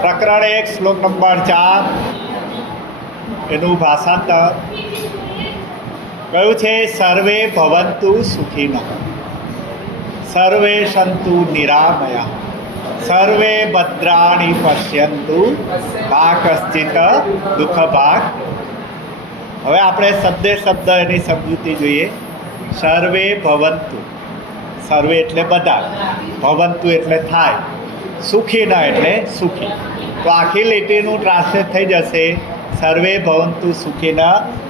પ્રકરણ એક, શ્લોક નંબર ચાર. એનું ભાષાંતર. કયું છે, સર્વે ભવંતુ સુખીન, સર્વે સંતુ નિરામયા, સર્વે ભદ્રાણી પશ્યંતુ મા કશ્ચિત દુઃખ ભાગ હવે આપણે શબ્દે શબ્દ એની સમજૂતી જોઈએ. સર્વે ભવંતુ. સર્વે એટલે બધા. ભવંતુ એટલે થાય. સુખી ન એટલે સુખી. તો આખી લીટીનું ટ્રાન્સલેટ થઈ જશે, સર્વે ભવંતુ સુખી ન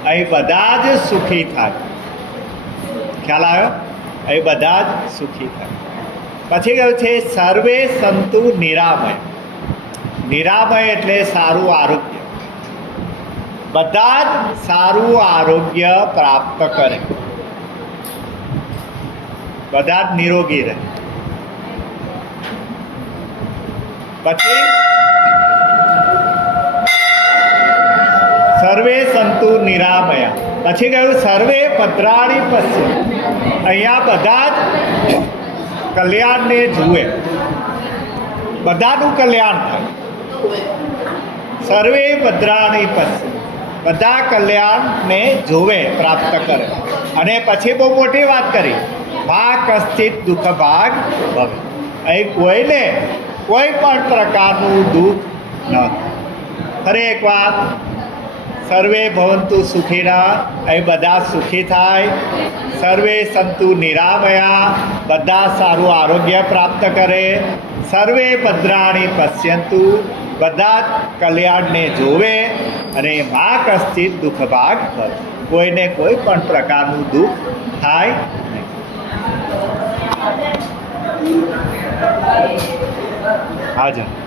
અહીં બધા જ સુખી થાય ખ્યાલ આવ્યો? અહીં બધા જ સુખી થાય પછી કહ્યું છે, સર્વે સંતુ નિરામય. નિરામય એટલે સારું આરોગ્ય. બધા જ સારું આરોગ્ય પ્રાપ્ત કરે. બધા જ નિરોગી રહે. પછી સર્વે સંતુ નિરામયા. પછી કહ્યું, સર્વે પધરાણી પશ્ય અહીંયા બધા જ કલ્યાણને જુએ. બધાનું કલ્યાણ થાય. સર્વે પદ્રાણી પશ્ય બધા કલ્યાણને જોવે, પ્રાપ્ત કરે. અને પછી બહુ મોટી વાત કરી. મા કશ્ચિત દુઃખ ભાગ ભવે. અહીં કોઈને કોઈ પણ પ્રકારનું દુઃખ ન થાય. એક વાત સર્વે ભવંતુ સુખીના અહીં બધા સુખી થાય. સર્વે સંતુ નિરામયા, બધા સારું આરોગ્ય પ્રાપ્ત કરે. સર્વે ભદ્રાણી પશ્યંતુ, બધા જ કલ્યાણને જોવે અને મા કશ્ચિત દુઃખભાગ ભાગ કોઈને કોઈ પણ પ્રકારનું દુઃખ થાય નહીં. હાજર.